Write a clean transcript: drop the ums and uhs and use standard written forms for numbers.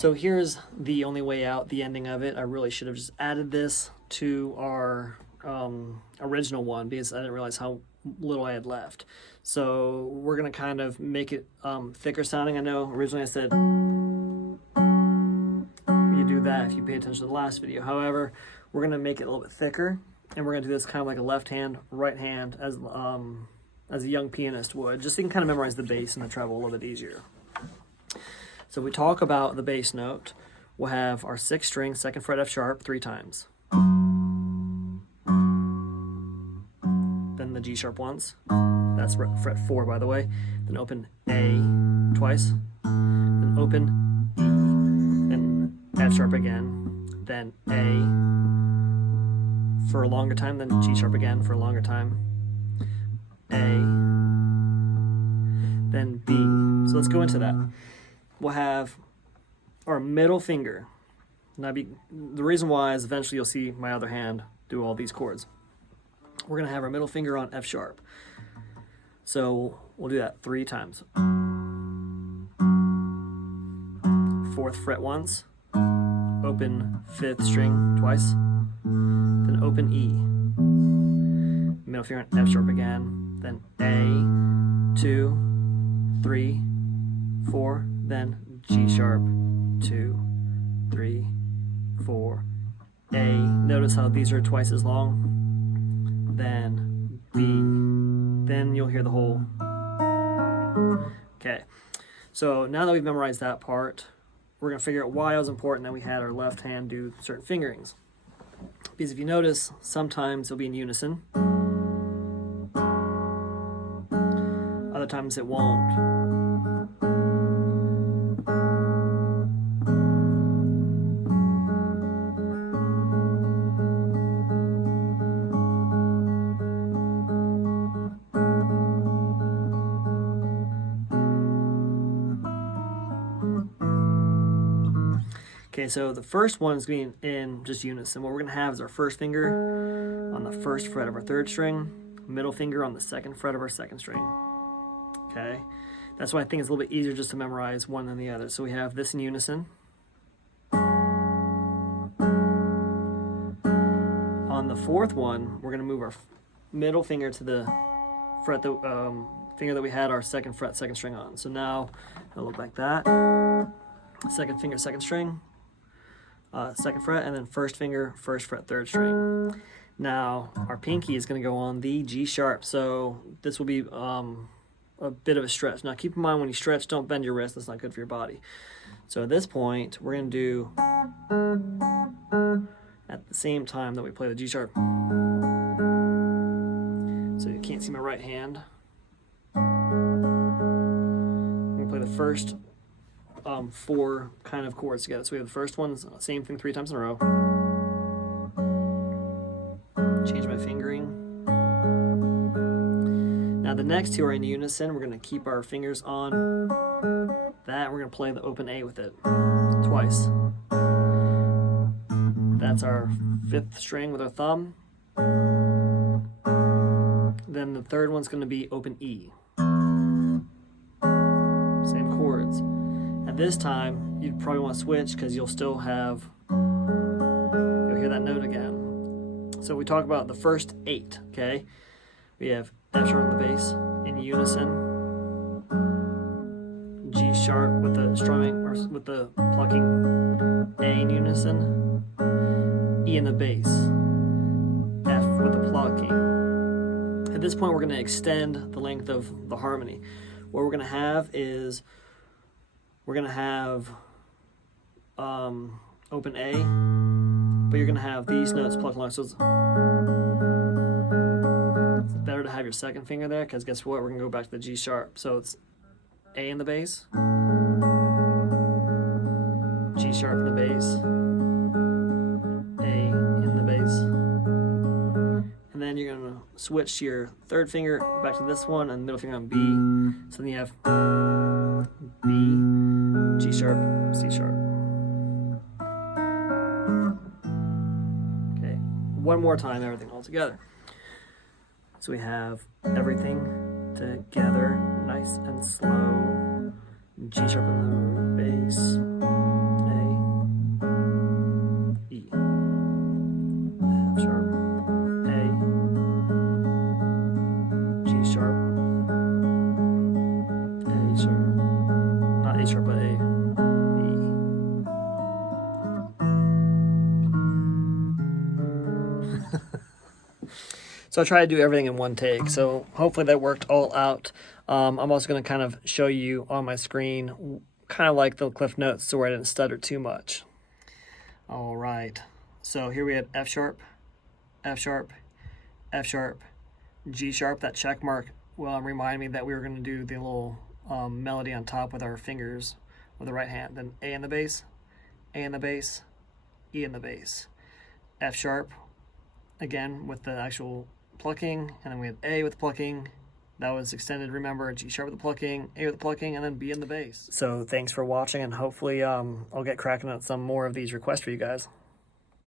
So here's the only way out, the ending of it. I really should have just added this to our original one because I didn't realize how little I had left. So we're gonna kind of make it thicker sounding. I know originally I said you do that if you pay attention to the last video. However, we're gonna make it a little bit thicker, and we're gonna do this kind of like a left hand, right hand, as a young pianist would, just so you can kind of memorize the bass and the treble a little bit easier. So we talk about the bass note. We'll have our 6th string, 2nd fret F sharp 3 times. Then the G sharp once. That's fret 4, by the way. Then open A twice. Then open E. Then F sharp again. Then A for a longer time. Then G sharp again for a longer time. A. Then B. So let's go into that. We'll have our middle finger. Now, the reason why is eventually you'll see my other hand do all these chords. We're going to have our middle finger on F sharp. So we'll do that 3 times. 4th fret once, open 5th string twice, then open E. Middle finger on F sharp again, then A, 2, 3, 4, then G sharp, 2, 3, 4, A. Notice how these are twice as long. Then B. Then you'll hear the whole. Okay, so now that we've memorized that part, we're going to figure out why it was important that we had our left hand do certain fingerings. Because if you notice, sometimes it'll be in unison. Other times it won't. Okay, so the first one is going to be in just unison. What we're going to have is our first finger on the 1st fret of our 3rd string, middle finger on the 2nd fret of our 2nd string. Okay, that's why I think it's a little bit easier just to memorize one than the other. So we have this in unison. On the 4th one, we're going to move our middle finger to the fret, finger that we had our 2nd fret 2nd string on. So now it'll look like that. 2nd finger 2nd string, 2nd fret, and then 1st finger 1st fret 3rd string. Now our pinky is going to go on the G sharp, so this will be a bit of a stretch. Now keep in mind when you stretch, don't bend your wrist. That's not good for your body. So at this point, we're going to do at the same time that we play the G sharp. So you can't see my right hand. I'm going to play the first 4 kind of chords together. So we have the first one, same thing 3 times in a row. Change my fingering. Now the next 2 are in unison. We're going to keep our fingers on that. We're going to play the open A with it twice. That's our 5th string with our thumb. Then the 3rd one's going to be open E. Same chords. At this time, you'd probably want to switch because you'll still have, you'll hear that note again. So we talk about the first 8, okay? We have F sharp on the bass in unison, G sharp with the strumming, or with the plucking, A in unison, E in the bass, F with the plucking. At this point, we're going to extend the length of the harmony. What we're going to have is, we're going to have open A, but you're going to have these notes plucked along. So it's better to have your 2nd finger there, because guess what? We're going to go back to the G sharp. So it's A in the bass, G sharp in the bass, A in the bass. And then you're going to switch to your 3rd finger back to this one, and middle finger on B. So then you have B, G sharp, C sharp. Okay, one more time, everything all together. So we have everything together, nice and slow. G sharp in the bass, A So I try to do everything in one take. So hopefully that worked all out. I'm also going to kind of show you on my screen, kind of like the Cliff Notes, so where I didn't stutter too much. All right. So here we have F sharp, F sharp, F sharp, G sharp. That check mark will remind me that we were going to do the little melody on top with our fingers with the right hand. Then A in the bass, A in the bass, E in the bass. F sharp, again with the actual plucking, and then we have A with plucking. That was extended, remember, G sharp with the plucking, A with the plucking, and then B in the bass. So thanks for watching, and hopefully I'll get cracking on some more of these requests for you guys.